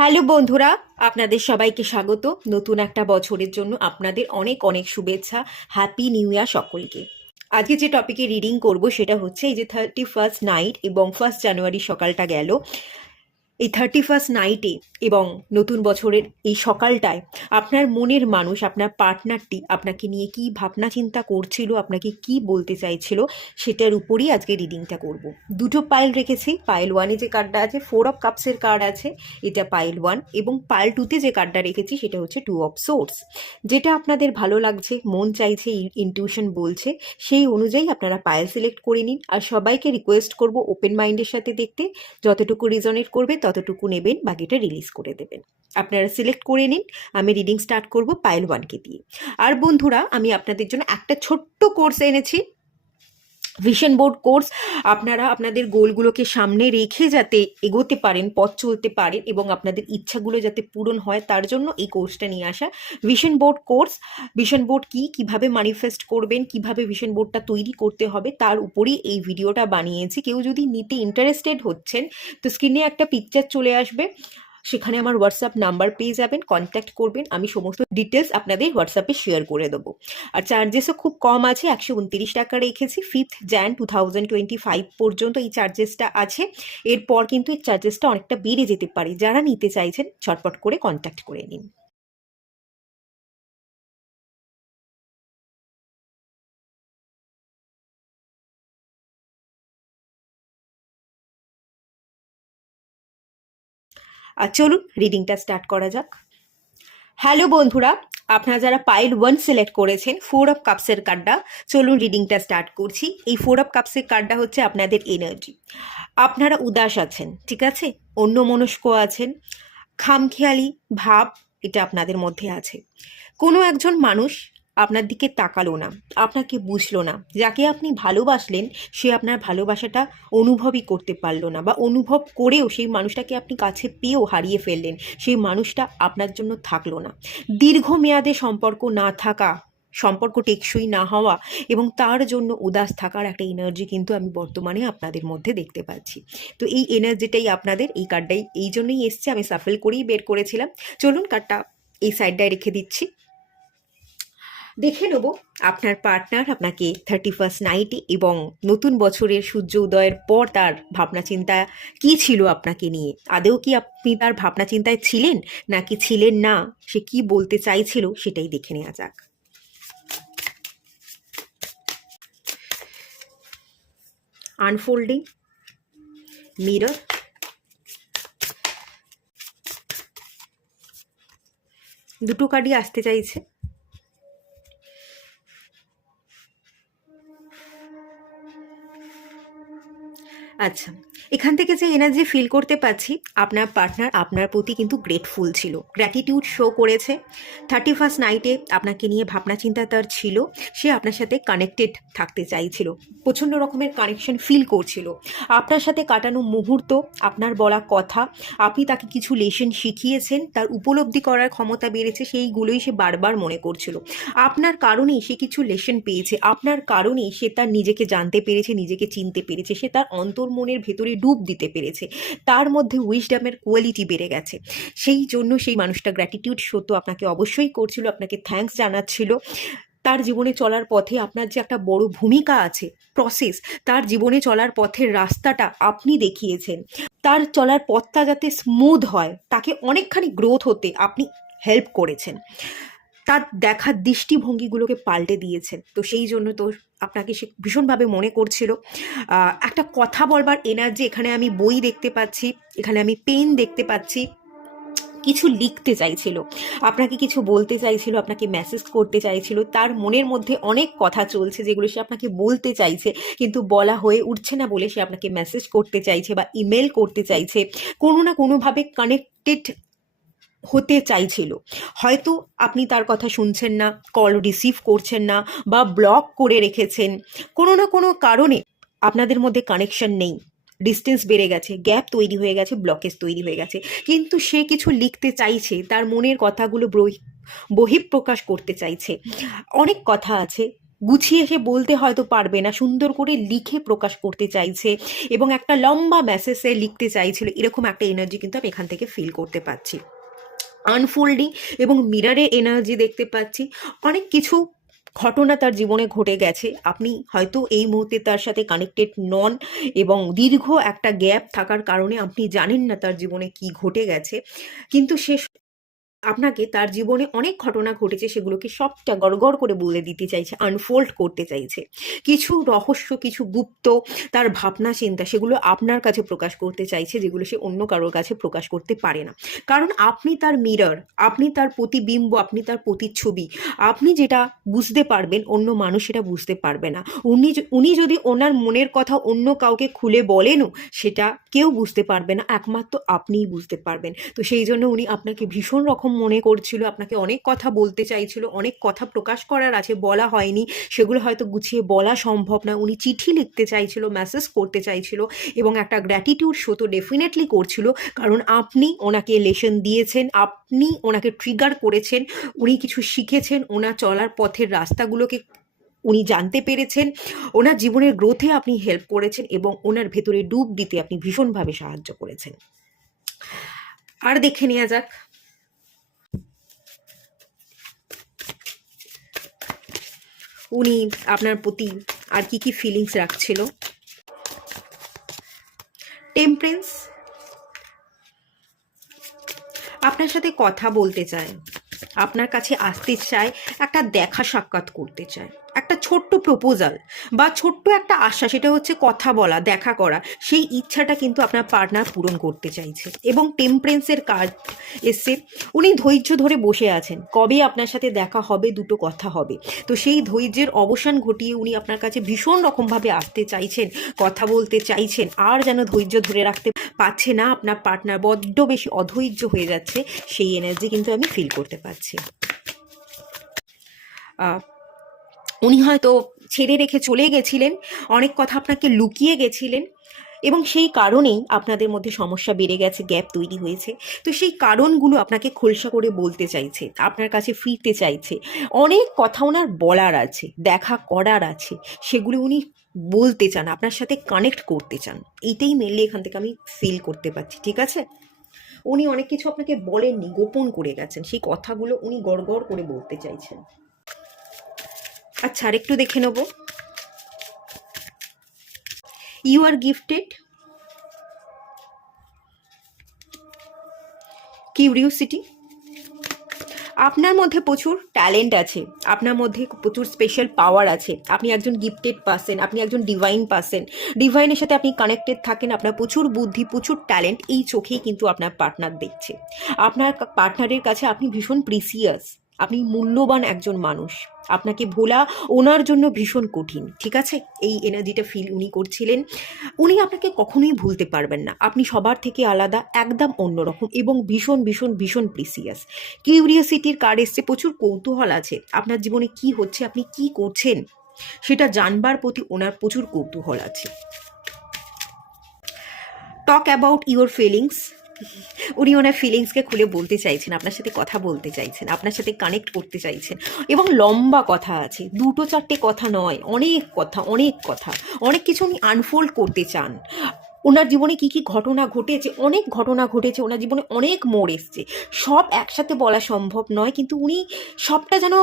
Hello বন্ধুরা, আপনাদের সবাইকে স্বাগত নতুন একটা বছরের জন্য। আপনাদের অনেক অনেক শুভেচ্ছা। হ্যাপি নিউ ইয়ার সকলকে। আজকে যে টপিকে রিডিং করব সেটা হচ্ছে এই যে 31st নাইট এবং 1 জানুয়ারি সকালটা গেল। এই 31st নাইটে এবং নতুন বছরের এই সকালটায় আপনার মনের মানুষ, আপনার পার্টনারটি আপনাকে নিয়ে কি ভাবনা চিন্তা করছিল, আপনাকে কি বলতে চাইছিল, সেটার উপরই আজকে রিডিংটা করব। দুটো পাইল রেখেছি। পাইল ওয়ানে যে কার্ডটা আছে 4 অফ কাপসের কার্ড আছে, এটা পাইল ওয়ান। এবং পাইল টুতে যে কার্ডটা রেখেছি সেটা হচ্ছে 2 অফ সোর্স। যেটা আপনাদের ভালো লাগছে, মন চাইছে, ইনটিউশন বলছে, সেই অনুযায়ী আপনারা পাইল সিলেক্ট করে নিন। আর সবাইকে রিকোয়েস্ট করব ওপেন মাইন্ডের সাথে দেখতে। যতটুকু রিজনেট করবে ততটুকু নেবেন, বাকিটা রিলিজ করে দেবেন। আপনারা সিলেক্ট করে নিন। আমি রিডিং স্টার্ট করব পাইল ওয়ানকে দিয়ে। আর বন্ধুরা, আমি আপনাদের জন্য একটা ছোট্ট কোর্স এনেছি, ভিশন বোর্ড কোর্স। আপনারা আপনাদের গোলগুলোকে সামনে রেখে যাতে এগোতে পারেন, পথ চলতে পারেন এবং আপনাদের ইচ্ছাগুলো যাতে পূরণ হয়, তার জন্য এই কোর্সটা নিয়ে আসা। Vision board course. Vision board কি, কিভাবে ম্যানিফেস্ট করবেন, কিভাবে ভিশন বোর্ডটা তৈরি করতে হবে, তার উপরেই এই ভিডিওটা বানিয়েছি। কেউ যদি নিতে ইন্টারেস্টেড হচ্ছেন তো স্ক্রিনে একটা পিকচার চলে আসবে, সেখানে আমার হোয়াটসঅ্যাপ নাম্বার পেয়ে যাবেন, কন্ট্যাক্ট করবেন। আমি সমস্ত ডিটেলস আপনাদের হোয়াটসঅ্যাপে শেয়ার করে দেবো। আর চার্জেসও খুব কম আছে, 129 টাকা রেখেছি। 5th Jan 2025 পর্যন্ত এই চার্জেসটা আছে। এরপর কিন্তু এই চার্জেসটা অনেকটা বেড়ে যেতে পারে। যারা নিতে চাইছেন ঝটপট করে কন্ট্যাক্ট করে নিন। আর চলুন রিডিংটা স্টার্ট করা যাক। হ্যালো বন্ধুরা, আপনারা যারা পাইল ওয়ান সিলেক্ট করেছেন 4 অফ কাপসের কার্ডটা, চলুন রিডিংটা স্টার্ট করছি। এই 4 অফ কাপসের কার্ডটা হচ্ছে আপনাদের এনার্জি। আপনারা উদাস আছেন, ঠিক আছে, অন্যমনস্ক আছেন, খামখেয়ালি ভাব এটা আপনাদের মধ্যে আছে। কোনো একজন মানুষ আপনার দিকে তাকালো না, আপনাকে বুঝলো না। যাকে আপনি ভালোবাসলেন সে আপনার ভালোবাসাটা অনুভবই করতে পারলো না, বা অনুভব করেও সেই মানুষটাকে আপনি কাছে পেয়েও হারিয়ে ফেললেন। সেই মানুষটা আপনার জন্য থাকলো না। দীর্ঘমেয়াদে সম্পর্ক না থাকা, সম্পর্ক টেকসই না হওয়া এবং তার জন্য উদাস থাকার একটা এনার্জি কিন্তু আমি বর্তমানে আপনাদের মধ্যে দেখতে পাচ্ছি। তো এই এনার্জিটাই আপনাদের, এই কার্ডটাই এই জন্যই এসছে। আমি সাফল করেই বের করেছিলাম। চলুন কার্ডটা এই সাইডটায় রেখে দিচ্ছি। দেখে নেব আপনার পার্টনার আপনাকে 31st নাইটে এবং নতুন বছরের সূর্য উদয়ের পর তার ভাবনা চিন্তা কী ছিল আপনাকে নিয়ে। আদৌ কি আপনি তার ভাবনা চিন্তায় ছিলেন নাকি ছিলেন না, সে কি বলতে চাইছিল সেটাই দেখে নেওয়া যাক। আনফোল্ডিং, মিরর, দুটো কার্ডই আসতে চাইছে। আচ্ছা, এখান থেকে যে এনার্জি ফিল করতে পারছি, আপনার পার্টনার আপনার প্রতি কিন্তু গ্রেটফুল ছিল, গ্র্যাটিটিউড শো করেছে। 31st নাইটে আপনাকে নিয়ে ভাবনা চিন্তা তার ছিল। সে আপনার সাথে কানেক্টেড থাকতে চাইছিল, প্রচণ্ড রকমের কানেকশন ফিল করছিল। আপনার সাথে কাটানো মুহূর্ত, আপনার বলা কথা, আপনি তাকে কিছু লেসন শিখিয়েছেন, তার উপলব্ধি করার ক্ষমতা বেড়েছে, সেইগুলোই সে বারবার মনে করছিল। আপনার কারণেই সে কিছু লেসন পেয়েছে, আপনার কারণেই সে তার নিজেকে জানতে পেরেছে, নিজেকে চিনতে পেরেছে, সে তার অন্তর্মনের ভেতরে ডুব দিতে পেরেছে, তার মধ্যে উইজডমের কোয়ালিটি বেড়ে গেছে। সেই জন্য সেই মানুষটা গ্র্যাটিটিউড শো তো আপনাকে অবশ্যই করছিল, আপনাকে থ্যাঙ্কস জানাচ্ছিল। তার জীবনে চলার পথে আপনার যে একটা বড় ভূমিকা আছে, প্রসেস, তার জীবনে চলার পথের রাস্তাটা আপনি দেখিয়েছেন। তার চলার পথটা যাতে স্মুথ হয়, তাকে অনেকখানি গ্রোথ হতে আপনি হেল্প করেছেন, তার দেখার দৃষ্টিভঙ্গিগুলোকে পাল্টে দিয়েছেন। তো সেই জন্য তো আপনাকে সে ভীষণভাবে মনে করছিল। একটা কথা বলবার এনার্জি, এখানে আমি বই দেখতে পাচ্ছি, এখানে আমি পেন দেখতে পাচ্ছি। কিছু লিখতে চাইছিল, আপনাকে কিছু বলতে চাইছিল, আপনাকে মেসেজ করতে চাইছিল। তার মনের মধ্যে অনেক কথা চলছে যেগুলো সে আপনাকে বলতে চাইছে, কিন্তু বলা হয়ে উঠছে না বলে সে আপনাকে মেসেজ করতে চাইছে বা ইমেল করতে চাইছে। কোনো না কোনোভাবে কানেক্টেড হতে চাইছিল। হয়তো আপনি তার কথা শুনছেন না, কল রিসিভ করছেন না, বা ব্লক করে রেখেছেন। কোনো না কোনো কারণে আপনাদের মধ্যে কানেকশন নেই, ডিস্টেন্স বেড়ে গেছে, গ্যাপ তৈরি হয়ে গেছে, ব্লকেজ তৈরি হয়ে গেছে। কিন্তু সে কিছু লিখতে চাইছে, তার মনের কথাগুলো বহিঃপ্রকাশ করতে চাইছে। অনেক কথা আছে, গুছিয়ে সে বলতে হয়তো পারবে না, সুন্দর করে লিখে প্রকাশ করতে চাইছে এবং একটা লম্বা মেসেজে লিখতে চাইছিল, এরকম একটা এনার্জি কিন্তু আমি এখান থেকে ফিল করতে পারছি। আনফোল্ডিং এবং মিররে এনার্জি দেখতে পাচ্ছি। অনেক কিছু ঘটনা তার জীবনে ঘটে গেছে, আপনি হয়তো এই মুহূর্তে তার সাথে কানেক্টেড নন এবং দীর্ঘ একটা গ্যাপ থাকার কারণে আপনি জানেন না তার জীবনে কি ঘটে গেছে, কিন্তু সে আপনাকে তার জীবনে অনেক ঘটনা ঘটেছে সেগুলোকে সবটা গড়গড় করে বলে দিতে চাইছে, আনফোল্ড করতে চাইছে। কিছু রহস্য, কিছু গুপ্ত তার ভাবনা চিন্তা সেগুলো আপনার কাছে প্রকাশ করতে চাইছে, যেগুলো সে অন্য কারোর কাছে প্রকাশ করতে পারে না। কারণ আপনি তার মিরর, আপনি তার প্রতিবিম্ব, আপনি তার প্রতিচ্ছবি। আপনি যেটা বুঝতে পারবেন অন্য মানুষ সেটা বুঝতে পারবে না। উনি যদি ওনার মনের কথা অন্য কাউকে খুলে বলেনও সেটা কেউ বুঝতে পারবে না, একমাত্র আপনিই বুঝতে পারবেন। তো সেই জন্য উনি আপনাকে ভীষণ রকম মনে করছিল, আপনাকে অনেক কথা বলতে চাইছিল, অনেক কথা প্রকাশ করার আছে, বলা হয়নি, সেগুলো হয়তো গুছিয়ে বলা সম্ভব না। উনি চিঠি লিখতে চাইছিল, মেসেজ করতে চাইছিল এবং একটা গ্র্যাটিটিউড শো তো ডেফিনেটলি করছিল, কারণ আপনি ওনাকে লেসন দিয়েছেন, আপনি ওনাকে ট্রিগার করেছেন, উনি কিছু শিখেছেন, ওনার চলার পথের রাস্তাগুলোকে উনি জানতে পেরেছেন, ওনার জীবনের গ্রোথে আপনি হেল্প করেছেন এবং ওনার ভেতরে ডুব দিতে আপনি ভীষণভাবে সাহায্য করেছেন। আর দেখে নেওয়া যাক উনি আপনার প্রতি আর কি কি ফিলিংস রাখছিল। টেম্পারেন্স, আপনার সাথে কথা বলতে চায়, আপনার কাছে আসতে চায়, একটা দেখা সাক্ষাৎ করতে চায়, একটা ছোট্ট প্রপোজাল বা ছোট্ট একটা আশা, সেটা হচ্ছে কথা বলা, দেখা করা, সেই ইচ্ছাটা কিন্তু আপনার পার্টনার পূরণ করতে চাইছে। এবং টেম্পারেন্সের কার্ড এসছে, উনি ধৈর্য ধরে বসে আছেন, কবে আপনার সাথে দেখা হবে, দুটো কথা হবে। তো সেই ধৈর্যের অবসান ঘটিয়ে উনি আপনার কাছে ভীষণ রকমভাবে আসতে চাইছেন, কথা বলতে চাইছেন, আর যেন ধৈর্য ধরে রাখতে পারছে না আপনার পার্টনার, বড্ড বেশি অধৈর্য হয়ে যাচ্ছে, সেই এনার্জি কিন্তু আমি ফিল করতে পারছি। উনি হয়তো ছেড়ে রেখে চলে গেছিলেন, অনেক কথা আপনাকে লুকিয়ে গেছিলেন এবং সেই কারণেই আপনাদের মধ্যে সমস্যা বেড়ে গেছে, গ্যাপ তৈরি হয়েছে। তো সেই কারণগুলো আপনাকে খোলসা করে বলতে চাইছে, আপনার কাছে ফিরতে চাইছে, অনেক কথা ওনার বলার আছে, দেখা করার আছে, সেগুলো উনি বলতে চান, আপনার সাথে কানেক্ট করতে চান। এইটাই মেনলি এখান থেকে আমি ফিল করতে পারছি, ঠিক আছে? উনি অনেক কিছু আপনাকে বলেননি, গোপন করে গেছেন, সেই কথাগুলো উনি গড়গড় করে বলতে চাইছেন। আচ্ছা, আরেকটু দেখে নেব। ইউ আর গিফটেড, কিউরিওসিটি, আপনার মধ্যে প্রচুর ট্যালেন্ট আছে, আপনার মধ্যে প্রচুর স্পেশাল পাওয়ার আছে, আপনি একজন গিফটেড পার্সন, আপনি একজন ডিভাইন পার্সন, ডিভাইনের সাথে আপনি কানেক্টেড থাকেন, আপনার প্রচুর বুদ্ধি, প্রচুর ট্যালেন্ট, এই চোখেই কিন্তু আপনার পার্টনার দেখছে। আপনার পার্টনারের কাছে আপনি ভীষণ প্রিসিয়াস, আপনি মূল্যবান একজন মানুষ, আপনাকে ভোলা ওনার জন্য ভীষণ কঠিন, ঠিক আছে? এই এনার্জিটা ফিল উনি করছিলেন। উনি আপনাকে কখনোই ভুলতে পারবেন না, আপনি সবার থেকে আলাদা, একদম অন্যরকম এবং ভীষণ ভীষণ ভীষণ প্রিসিয়াস। কিউরিওসিটির কার্ড এসছে, প্রচুর কৌতূহল আছে, আপনার জীবনে কি হচ্ছে, আপনি কি করছেন সেটা জানবার প্রতি ওনার প্রচুর কৌতূহল আছে। টক অ্যাবাউট ইউর ফিলিংস, উনি ওনার ফিলিংসকে খুলে বলতে চাইছেন, আপনার সাথে কথা বলতে চাইছেন, আপনার সাথে কানেক্ট করতে চাইছেন এবং লম্বা কথা আছে, দুটো চারটে কথা নয়, অনেক কথা, অনেক কথা, অনেক কিছু উনি আনফোল্ড করতে চান। ওনার জীবনে কি কি ঘটনা ঘটেছে, অনেক ঘটনা ঘটেছে, ওনার জীবনে অনেক মোড় এসছে, সব একসাথে বলা সম্ভব নয়, কিন্তু উনি সবটা যেন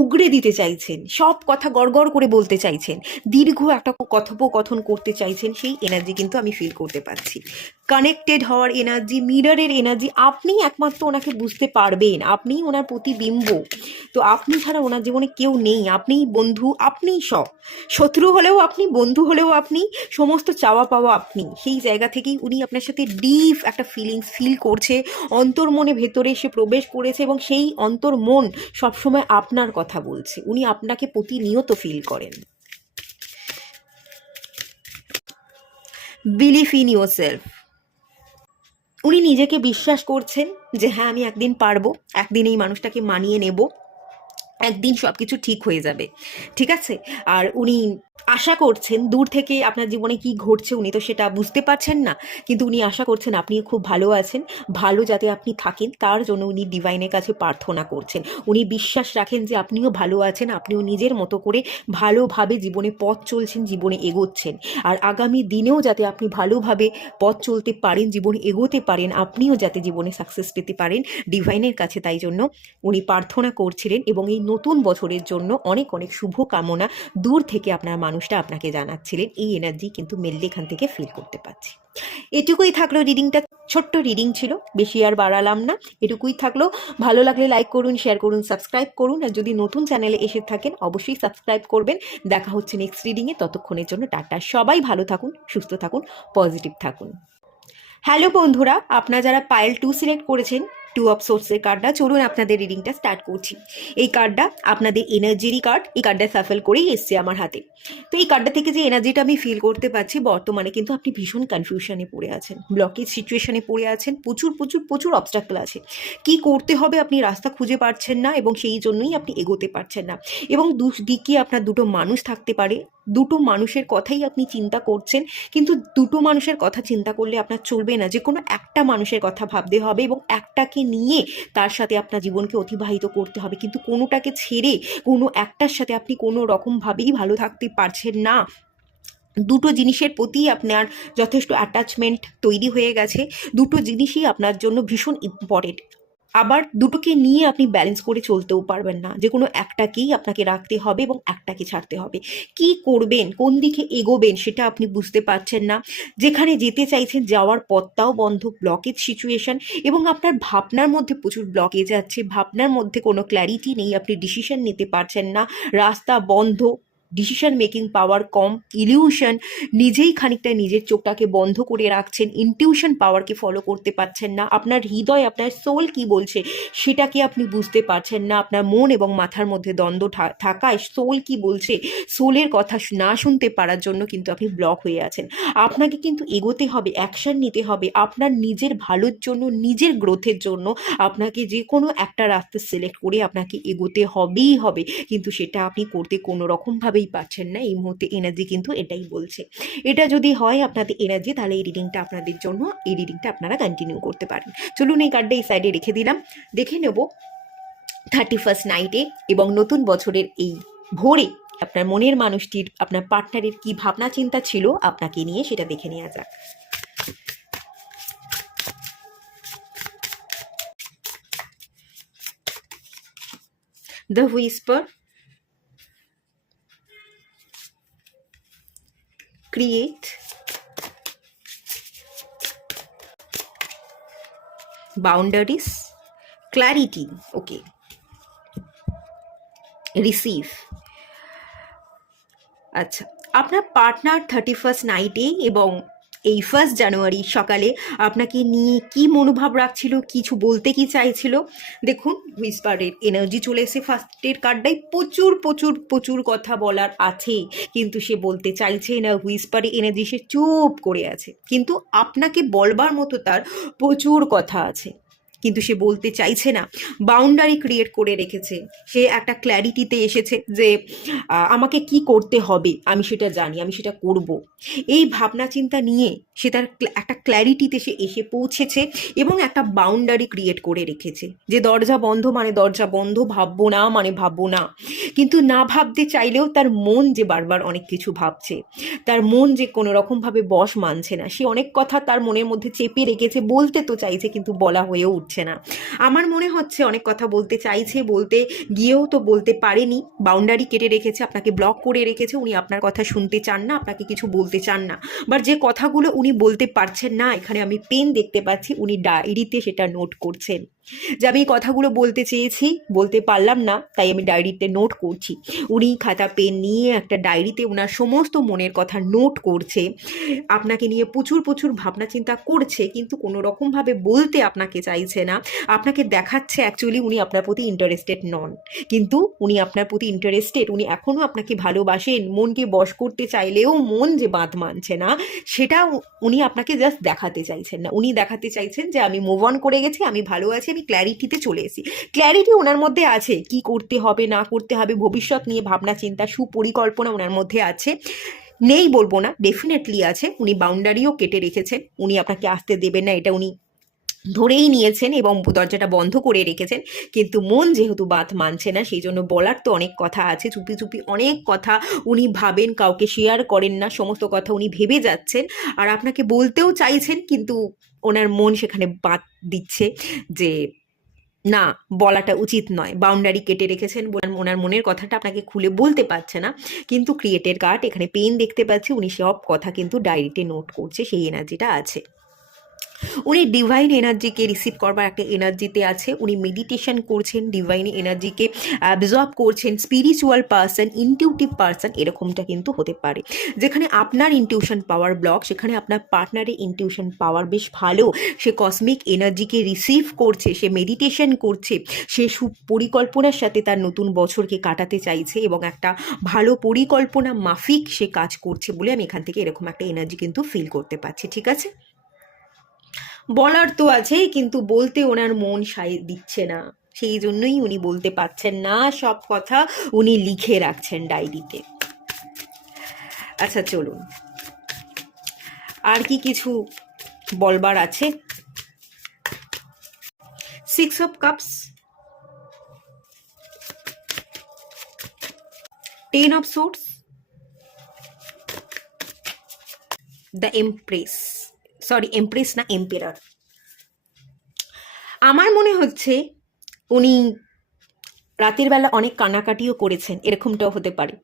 উগড়ে দিতে চাইছেন, সব কথা গড়গড় করে বলতে চাইছেন, দীর্ঘ একটা কথোপকথন করতে চাইছেন, সেই এনার্জি কিন্তু আমি ফিল করতে পারছি। কানেক্টেড হওয়ার এনার্জি, মিররের এনার্জি, আপনি একমাত্র ওনাকে বুঝতে পারবেন, আপনিই ওনার প্রতিবিম্ব। তো আপনি ছাড়া ওনার জীবনে কেউ নেই, আপনিই বন্ধু, আপনিই সব, শত্রু হলেও আপনি, বন্ধু হলেও আপনি, সমস্ত চাওয়া পাওয়া আপনি। সেই জায়গা থেকেই উনি আপনার সাথে ডিপ একটা ফিলিংস ফিল করছে, অন্তর্মনে ভেতরে এসে প্রবেশ করেছে এবং সেই অন্তর্মন সবসময় আপনার কথা বলছে, উনি আপনাকে প্রতিনিয়ত ফিল করেন। বিলিভ ইন ইউর সেলফ, উনি নিজেকে বিশ্বাস করছেন যে হ্যাঁ আমি একদিন পারবো, একদিন এই মানুষটাকে মানিয়ে নেব, একদিন সব কিছু ঠিক হয়ে যাবে, ঠিক আছে? আর উনি আশা করছেন দূর থেকে আপনার জীবনে কি ঘটছে উনি তো সেটা বুঝতে পারছেন না, কিন্তু উনি আশা করছেন আপনি খুব ভালো আছেন, ভালো যাতে আপনি থাকেন তার জন্য উনি ডিভাইনের কাছে প্রার্থনা করছেন। উনি বিশ্বাস রাখেন যে আপনিও ভালো আছেন, আপনিও নিজের মতো করে ভালোভাবে জীবনে পথ চলছেন, জীবনে এগোচ্ছেন। আর আগামী দিনেও যাতে আপনি ভালোভাবে পথ চলতে পারেন, জীবনে এগোতে পারেন, আপনিও যাতে জীবনে সাকসেস পেতে পারেন ডিভাইনের কাছে, তাই জন্য উনি প্রার্থনা করছিলেন। এবং এই নতুন বছরের জন্য অনেক অনেক শুভ কামনা দূর থেকে আপনার মানুষটা আপনাকে জানাচ্ছিলেন। এই এনার্জি কিন্তু মেনলি এখান থেকে ফিল করতে পারছি। এটুকুই থাকলো রিডিংটা, ছোট্ট রিডিং ছিল, বেশি আর বাড়ালাম না, এটুকুই থাকলো। ভালো লাগলে লাইক করুন, শেয়ার করুন, সাবস্ক্রাইব করুন। আর যদি নতুন চ্যানেলে এসে থাকেন অবশ্যই সাবস্ক্রাইব করবেন। দেখা হচ্ছে নেক্সট রিডিংয়ে, ততক্ষণের জন্য টাটা। সবাই ভালো থাকুন, সুস্থ থাকুন, পজিটিভ থাকুন। হ্যালো বন্ধুরা, আপনারা যারা পাইল 2 সিলেক্ট করেছেন, 2 অফ সোর্সের কার্ডটা, চলুন আপনাদের রিডিংটা স্টার্ট করছি। এই কার্ডটা আপনাদের এনার্জিরই কার্ড, এই কার্ডটা সাফল করেই এসছে আমার হাতে। তো এই কার্ডটা থেকে যে এনার্জিটা আমি ফিল করতে পারছি, বর্তমানে কিন্তু আপনি ভীষণ কনফিউশনে পড়ে আছেন, ব্লকেজ সিচুয়েশনে পড়ে আছেন, প্রচুর প্রচুর প্রচুর অবস্টাকল আছে। কি করতে হবে আপনি রাস্তা খুঁজে পাচ্ছেন না, এবং সেই জন্যই আপনি এগোতে পারছেন না। এবং দুদিকে আপনার দুটো মানুষ থাকতে পারে, দুটো মানুষের কথাই আপনি চিন্তা করছেন, কিন্তু দুটো মানুষের কথা চিন্তা করলে আপনার চলবে না, যে কোনো একটা মানুষের কথা ভাবতে হবে এবং একটাকে নিয়ে তার সাথে আপনার জীবনকে অতিবাহিত করতে হবে। কিন্তু কোনোটাকে ছেড়ে কোনো একটার সাথে আপনি কোনো রকমভাবেই ভালো থাকতে পারছেন না। দুটো জিনিসের প্রতি আপনার যথেষ্ট অ্যাটাচমেন্ট তৈরি হয়ে গেছে, দুটো জিনিসই আপনার জন্য ভীষণ ইম্পর্টেন্ট। আবার দুটোকে নিয়ে আপনি ব্যালেন্স করে চলতেও পারবেন না, যে কোনো একটাকেই আপনাকে রাখতে হবে এবং একটাকে ছাড়তে হবে। কি করবেন, কোন দিকে এগোবেন সেটা আপনি বুঝতে পারছেন না। যেখানে যেতে চাইছেন যাওয়ার পথটাও বন্ধ, ব্লকেজ সিচুয়েশন, এবং আপনার ভাবনার মধ্যে প্রচুর ব্লকেজ আছে, ভাবনার মধ্যে কোনো ক্ল্যারিটি নেই, আপনি ডিসিশন নিতে পারছেন না, রাস্তা বন্ধ, ডিসিশন মেকিং পাওয়ার কম, ইলিউশন, নিজেই খানিকটা নিজের চোখটাকে বন্ধ করে রাখছেন, ইনটিউশন পাওয়ারকে ফলো করতে পারছেন না, আপনার হৃদয়, আপনার সোল কি বলছে সেটাকে আপনি বুঝতে পারছেন না, আপনার মন এবং মাথার মধ্যে দ্বন্দ্ব থাকায় সোল কি বলছে, সোলের কথা না শুনতে পারার জন্য কিন্তু আপনি ব্লক হয়ে আছেন। আপনাকে কিন্তু এগোতে হবে, অ্যাকশন নিতে হবে, আপনার নিজের ভালোর জন্য, নিজের গ্রোথের জন্য আপনাকে যে কোনো একটা রাস্তা সিলেক্ট করে আপনাকে এগোতে হবেই হবে, কিন্তু সেটা আপনি করতে কোনো রকমভাবেই পাচ্ছেন না। এই মুহূর্তে এনার্জি কিন্তু এটাই বলছে। এটা যদি হয় আপনাদের এনার্জি, তাহলে এই রিডিংটা আপনাদের জন্য, এই রিডিংটা আপনারা কন্টিনিউ করতে পারেন। চলুন এই কার্ডটা এই সাইডে রেখে দিলাম, দেখে নেব 31st নাইটে এবং নতুন বছরের এই ভোরে আপনার মনের মানুষটির, আপনার পার্টনারের কি ভাবনা চিন্তা ছিল আপনাকে নিয়ে, সেটা দেখে নেওয়া যাক। The whisper, create, boundaries, clarity, okay, receive. আচ্ছা, আপনার পার্টনার 31st নাইটে এবং এই 1 জানুয়ারি সকালে আপনাকে নিয়ে কি মনোভাব রাখছিল, কিছু বলতে কি চাইছিল। দেখুন হুইসপারের এনার্জি চলে এসে ফার্স্টের কার্ডটাই প্রচুর প্রচুর প্রচুর কথা বলার আছে, কিন্তু সে বলতে চাইছে না। হুইসপারের এনার্জি, সে চুপ করে আছে, কিন্তু আপনাকে বলবার মতো তার প্রচুর কথা আছে, কিন্তু সে বলতে চাইছে না। বাউন্ডারি ক্রিয়েট করে রেখেছে, সে একটা ক্ল্যারিটিতে এসেছে যে আমাকে কি করতে হবে আমি সেটা জানি, আমি সেটা করব। এই ভাবনা চিন্তা নিয়ে সে তার একটা ক্ল্যারিটিতে সে এসে পৌঁছেছে এবং একটা বাউন্ডারি ক্রিয়েট করে রেখেছে, যে দরজা বন্ধ মানে দরজা বন্ধ, ভাববো না মানে ভাববো না। কিন্তু না ভাবতে চাইলেও তার মন যে বারবার অনেক কিছু ভাবছে, তার মন যে কোনো রকমভাবে বশ মানছে না, সে অনেক কথা তার মনের মধ্যে চেপে রেখেছে, বলতে তো চাইছে কিন্তু বলা হয়েও উঠছে না। আমার মনে হচ্ছে অনেক কথা বলতে চাইছে, বলতে গিয়েও তো বলতে পারেনি, বাউন্ডারি কেটে রেখেছে, আপনাকে ব্লক করে রেখেছে, উনি আপনার কথা শুনতে চান না, আপনাকে কিছু বলতে চান না। বাট যে কথাগুলো উনি বলতে পারছেন না, এখানে আমি পেন দেখতে পাচ্ছি, উনি ডায়েরিতে সেটা নোট করছেন, যে আমি এই কথাগুলো বলতে চেয়েছি, বলতে পারলাম না, তাই আমি ডায়েরিতে নোট করছি। উনি খাতা পেন নিয়ে একটা ডায়েরিতে ওনার সমস্ত মনের কথা নোট করছে, আপনাকে নিয়ে প্রচুর প্রচুর ভাবনা চিন্তা করছে, কিন্তু কোনো রকমভাবে বলতে আপনাকে চাইছে না। আপনাকে দেখাচ্ছে অ্যাকচুয়ালি উনি আপনার প্রতি ইন্টারেস্টেড নন, কিন্তু উনি আপনার প্রতি ইন্টারেস্টেড, উনি এখনও আপনাকে ভালোবাসেন। মনকে বশ করতে চাইলেও মন যে বাঁধ মানছে না, সেটা উনি আপনাকে জাস্ট দেখাতে চাইছেন না। উনি দেখাতে চাইছেন যে আমি মুভ অন করে গেছি, আমি ভালো আছি, আমি ক্ল্যারিটিতে চলে এসেছি। ক্ল্যারিটি ওনার মধ্যে আছে, কি করতে হবে না করতে হবে, ভবিষ্যৎ নিয়ে ভাবনা চিন্তা, সুপরিকল্পনা ওনার মধ্যে আছে। নেই বলবো না, ডেফিনেটলি আছে। উনি বাউন্ডারিও কেটে রেখেছেন, উনি আপনাকে আসতে দেবেন না এটা উনি ধরেই নিয়েছেন এবং দরজাটা বন্ধ করে রেখেছেন। কিন্তু মন যেহেতু বাত মানছে না, সেই জন্য বলার তো অনেক কথা আছে, চুপি চুপি অনেক কথা উনি ভাবেন, কাউকে শেয়ার করেন না, সমস্ত কথা উনি ভেবে যাচ্ছেন আর আপনাকে বলতেও চাইছেন, কিন্তু ওনার মন সেখানে বাদ দিচ্ছে যে না, বলাটা উচিত নয়। বাউন্ডারি কেটে রেখেছেন, ওনার মনের কথাটা আপনাকে খুলে বলতে পারছে না। কিন্তু ক্রিয়েটের কার্ড এখানে পেন দেখতে পাচ্ছি, উনি সব কথা কিন্তু ডায়েরিতে নোট করছে, সেই এনার্জিটা আছে। উনি ডিভাইন এনার্জিকে রিসিভ করবার একটা এনার্জিতে আছে, উনি মেডিটেশন করছেন, ডিভাইন এনার্জিকে অ্যাবজর্ব করছেন। স্পিরিচুয়াল পার্সন, ইনটিউটিভ পার্সন, এরকমটা কিন্তু হতে পারে। যেখানে আপনার ইনটিউশন পাওয়ার ব্লক, সেখানে আপনার পার্টনারের ইনটিউশন পাওয়ার বেশ ভালো। সে কসমিক এনার্জিকে রিসিভ করছে, সে মেডিটেশন করছে, সে সুপরিকল্পনার সাথে তার নতুন বছরকে কাটাতে চাইছে এবং একটা ভালো পরিকল্পনা মাফিক সে কাজ করছে বলে আমি এখান থেকে এরকম একটা এনার্জি কিন্তু ফিল করতে পারছি। ঠিক আছে, বলার তো আছে, কিন্তু বলতে ওনার মন সায় দিচ্ছে না, সেই জন্যই উনি বলতে পারছেন না সব কথা, উনি লিখে রাখছেন ডায়েরিতে। আচ্ছা চলুন, আর কি কিছু বলবার আছে? 6 of Cups, 10 of Swords, the Empress, sorry empress না, এম্পেরার। আমার মনে হচ্ছে উনি রাতের বেলা অনেক কান্নাকাটিও করেছেন, এরকমটাও হতে পারে।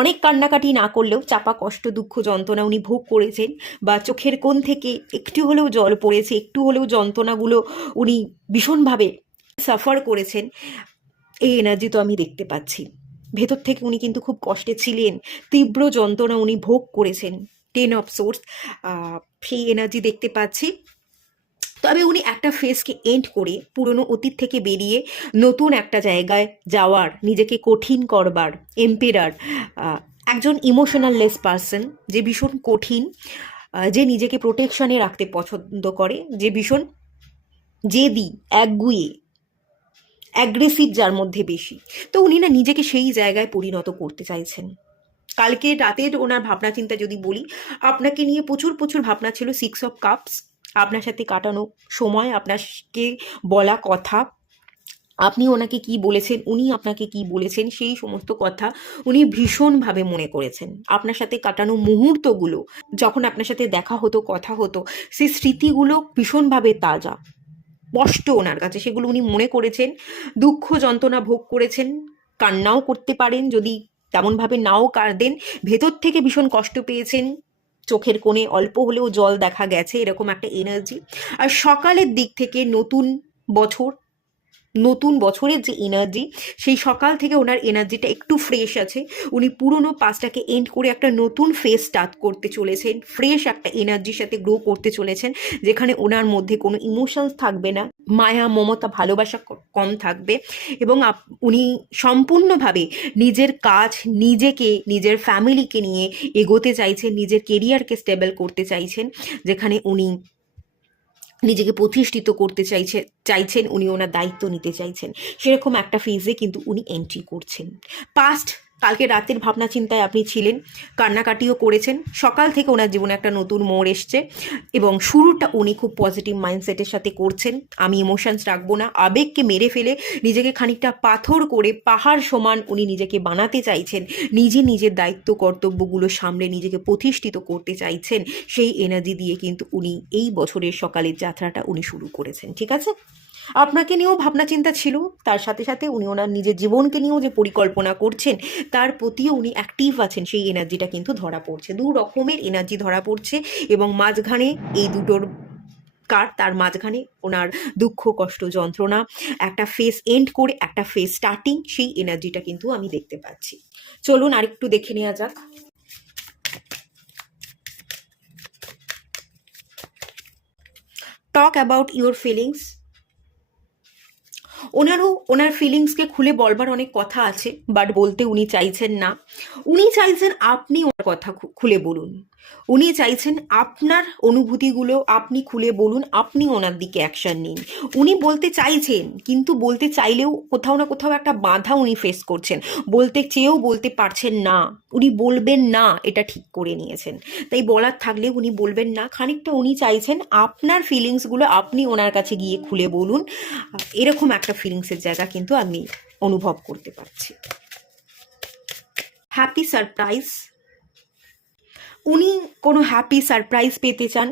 অনেক কান্নাকাটি না করলেও চাপা কষ্ট, দুঃখ, যন্ত্রণা উনি ভোগ করেছেন, বা চোখের কোণ থেকে একটু হলেও জল পড়েছে, একটু হলেও যন্ত্রণাগুলো উনি ভীষণভাবে সাফার করেছেন, এই এনার্জি তো আমি দেখতে পাচ্ছি। ভেতর থেকে উনি কিন্তু খুব কষ্টে ছিলেন, তীব্র যন্ত্রণা উনি ভোগ করেছেন। 10 of Swords, সেই এনার্জি দেখতে পাচ্ছি। তবে উনি একটা ফেজকে এন্ড করে, পুরনো অতীত থেকে বেরিয়ে নতুন একটা জায়গায় যাওয়ার, নিজেকে কঠিন করবার, এম্পেরার, একজন ইমোশনাল লেস পার্সন, যে ভীষণ কঠিন, যে নিজেকে প্রোটেকশনে রাখতে পছন্দ করে, যে ভীষণ জেদি, একগুঁয়ে, অ্যাগ্রেসিভ যার মধ্যে বেশি। তো উনি না নিজেকে সেই জায়গায় পরিণত করতে চাইছেন। কালকে রাতের ওনার ভাবনা চিন্তা যদি বলি, আপনাকে নিয়ে প্রচুর প্রচুর ভাবনা ছিল। 6 of Cups, আপনার সাথে কাটানো সময়, আপনাকে বলা কথা, আপনি ওনাকে কি বলেছেন, উনি আপনাকে কি বলেছেন, সেই সমস্ত কথা উনি ভীষণভাবে মনে করেছেন। আপনার সাথে কাটানো মুহূর্তগুলো, যখন আপনার সাথে দেখা হতো, কথা হতো, সেই স্মৃতিগুলো ভীষণভাবে তাজা, স্পষ্ট ওনার কাছে, সেগুলো উনি মনে করেছেন। দুঃখ যন্ত্রণা ভোগ করেছেন, কান্নাও করতে পারেন, যদি তেমনভাবে নাও কাঁদেন, ভেতর থেকে ভীষণ কষ্ট পেয়েছেন, চোখের কোণে অল্প হলেও জল দেখা গেছে, এরকম একটা এনার্জি। আর সকালের দিক থেকে নতুন বছর, নতুন বছরের যে এনার্জি, সেই সকাল থেকে ওনার এনার্জিটা একটু ফ্রেশ আছে। উনি পুরনো পাস্টটাকে এন্ড করে একটা নতুন ফেজ স্টার্ট করতে চলেছেন, ফ্রেশ একটা এনার্জির সাথে গ্রো করতে চলেছেন, যেখানে ওনার মধ্যে কোনো ইমোশনস থাকবে না, মায়া মমতা ভালোবাসা কম থাকবে, এবং উনি সম্পূর্ণভাবে নিজের কাজ, নিজেকে, নিজের ফ্যামিলিকে নিয়ে এগোতে চাইছেন, নিজের কেরিয়ারকে স্টেবল করতে চাইছেন, যেখানে উনি নিজেকে প্রতিষ্ঠিত করতে চাইছেন, উনি ওনার দায়িত্ব নিতে চাইছেন। সেরকম একটা ফেজে কিন্তু উনি এন্ট্রি করছেন। পাস্ট, কালকে রাতের ভাবনা চিন্তায় আপনি ছিলেন, কান্নাকাটিও করেছেন, সকাল থেকে ওনার জীবনে একটা নতুন মোড় এসছে এবং শুরুটা উনি খুব পজিটিভ মাইন্ডসেটের সাথে করছেন। আমি ইমোশনস রাখবো না, আবেগকে মেরে ফেলে নিজেকে খানিকটা পাথর করে পাহাড় সমান উনি নিজেকে বানাতে চাইছেন, নিজের দায়িত্ব কর্তব্যগুলো সামলে নিজেকে প্রতিষ্ঠিত করতে চাইছেন। সেই এনার্জি দিয়ে কিন্তু উনি এই বছরের সকালের যাত্রাটা উনি শুরু করেছেন। ঠিক আছে, আপনাকে নিয়েও ভাবনা চিন্তা ছিল, তার সাথে সাথে উনি ওনার নিজের জীবনকে নিয়েও যে পরিকল্পনা করছেন, তার প্রতিও উনি অ্যাক্টিভ আছেন, সেই এনার্জিটা কিন্তু ধরা পড়ছে। দু রকমের এনার্জি ধরা পড়ছে এবং মাঝখানে এই দুটোর কার, তার মাঝখানে ওনার দুঃখ, কষ্ট, যন্ত্রণা, একটা ফেস এন্ড করে একটা ফেস স্টার্টিং, সেই এনার্জিটা কিন্তু আমি দেখতে পাচ্ছি। চলুন আরেকটু দেখে নেওয়া যাক। Talk about your feelings. ওনারও ওনার ফিলিংসকে খুলে বলবার অনেক কথা আছে, বাট বলতে উনি চাইছেন না। উনি চাইছেন আপনি ওনার কথা খুলে বলুন। উনি চাইছেন আপনার অনুভূতিগুলো আপনি খুলে বলুন, আপনি ওনার দিকে অ্যাকশন নিন। উনি বলতে চাইছেন, কিন্তু বলতে চাইলেও কোথাও না কোথাও একটা বাধা উনি ফেস করছেন। বলতে চেয়েও বলতে পারছেন না। উনি বলবেন না, এটা ঠিক করে নিয়েছেন। তাই বলার থাকলে উনি বলবেন না। খানিকটা উনি চাইছেন আপনার ফিলিংসগুলো আপনি ওনার কাছে গিয়ে খুলে বলুন। এরকম একটা ফিলিংসের জায়গা কিন্তু আমি অনুভব করতে পারছি। হ্যাপি সারপ্রাইজ, উনি কোনো হ্যাপি সারপ্রাইজ পেতে চান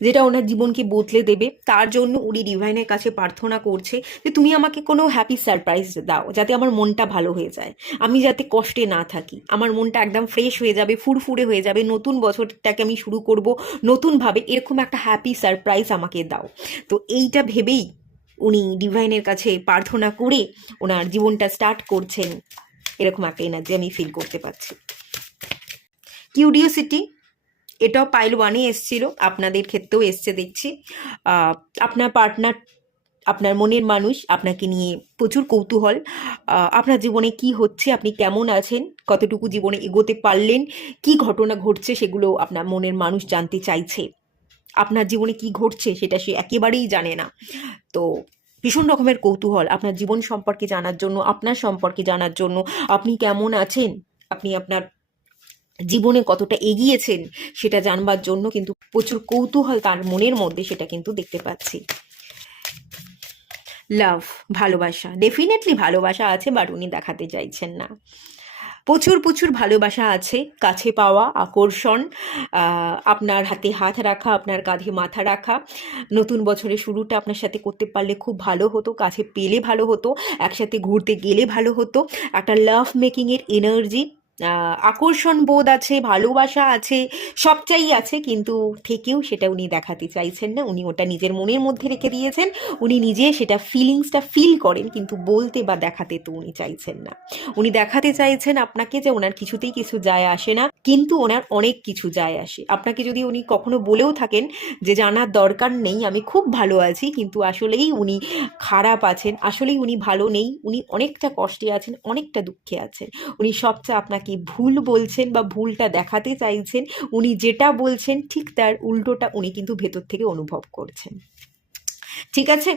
যেটা ওনার জীবনকে বদলে দেবে। তার জন্য উনি ডিভাইনের কাছে প্রার্থনা করছে যে তুমি আমাকে কোনো হ্যাপি সারপ্রাইজ দাও, যাতে আমার মনটা ভালো হয়ে যায়, আমি যাতে কষ্টে না থাকি, আমার মনটা একদম ফ্রেশ হয়ে যাবে, ফুরফুরে হয়ে যাবে, নতুন বছরটাকে আমি শুরু করব নতুনভাবে, এরকম একটা হ্যাপি সারপ্রাইজ আমাকে দাও। তো এইটা ভেবেই উনি ডিভাইনের কাছে প্রার্থনা করে ওনার জীবনটা স্টার্ট করছেন। এরকম একটা এনার্জি আমি ফিল করতে পারছি। কিউরিওসিটি, এটাও পাইল ওয়ানে এসছিল, আপনাদের ক্ষেত্রেও এসছে দেখছি। আপনার পার্টনার, আপনার মনের মানুষ আপনাকে নিয়ে প্রচুর কৌতূহল। আপনার জীবনে কি হচ্ছে, আপনি কেমন আছেন, কতটুকু জীবনে এগোতে পারলেন, কি ঘটনা ঘটছে সেগুলো আপনার মনের মানুষ জানতে চাইছে। আপনার জীবনে কি ঘটছে সেটা সে একেবারেই জানে না। তো ভীষণ রকমের কৌতূহল আপনার জীবন সম্পর্কে জানার জন্য, আপনার সম্পর্কে জানার জন্য, আপনি কেমন আছেন, আপনি আপনার জীবনে কতটা এগিয়েছেন সেটা জানবার জন্য কিন্তু প্রচুর কৌতূহল তার মনের মধ্যে, সেটা কিন্তু দেখতে পাচ্ছি। লাভ, ভালোবাসা, ডেফিনেটলি ভালোবাসা আছে, বাট উনি দেখাতে চাইছেন না। প্রচুর প্রচুর ভালোবাসা আছে, কাছে পাওয়া, আকর্ষণ, আপনার হাতে হাত রাখা, আপনার কাঁধে মাথা রাখা। নতুন বছরের শুরুটা আপনার সাথে করতে পারলে খুব ভালো হতো, কাছে পেলে ভালো হতো, একসাথে ঘুরতে গেলে ভালো হতো। একটা লাভ মেকিংয়ের এনার্জি, আকর্ষণ বোধ আছে, ভালোবাসা আছে, সবটাই আছে, কিন্তু থেকেও সেটা উনি দেখাতে চাইছেন না। উনি ওটা নিজের মনের মধ্যে রেখে দিয়েছেন। উনি নিজে সেটা ফিলিংসটা ফিল করেন, কিন্তু বলতে বা দেখাতে তো উনি চাইছেন না। উনি দেখাতে চাইছেন আপনাকে যে ওনার কিছুতেই কিছু যায় আসে না, কিন্তু ওনার অনেক কিছু যায় আসে। আপনাকে যদি উনি কখনো বলেও থাকেন যে জানার দরকার নেই, আমি খুব ভালো আছি, কিন্তু আসলেই উনি খারাপ আছেন, আসলেই উনি ভালো নেই, উনি অনেকটা কষ্টে আছেন, অনেকটা দুঃখে আছেন। উনি সবচেয়ে আপনাকে ভুল বলছেন বা ভুলটা দেখাতে চাইছেন। উনি যেটা বলছেন ঠিক তার উল্টোটা উনি কিন্তু ভেতর থেকে অনুভব করছেন। ঠিক আছে,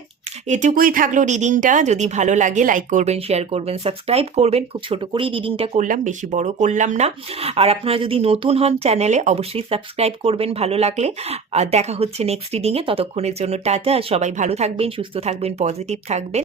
এটুকুই থাকলো রিডিংটা। যদি ভালো লাগে লাইক করবেন, শেয়ার করবেন, সাবস্ক্রাইব করবেন। খুব ছোট করেই রিডিংটা করলাম, বেশি বড় করলাম না। আর আপনারা যদি নতুন হন চ্যানেলে, অবশ্যই সাবস্ক্রাইব করবেন ভালো লাগলে। আর দেখা হচ্ছে নেক্সট রিডিংয়ে। ততক্ষণের জন্য টাটা, সবাই ভালো থাকবেন, সুস্থ থাকবেন, পজিটিভ থাকবেন।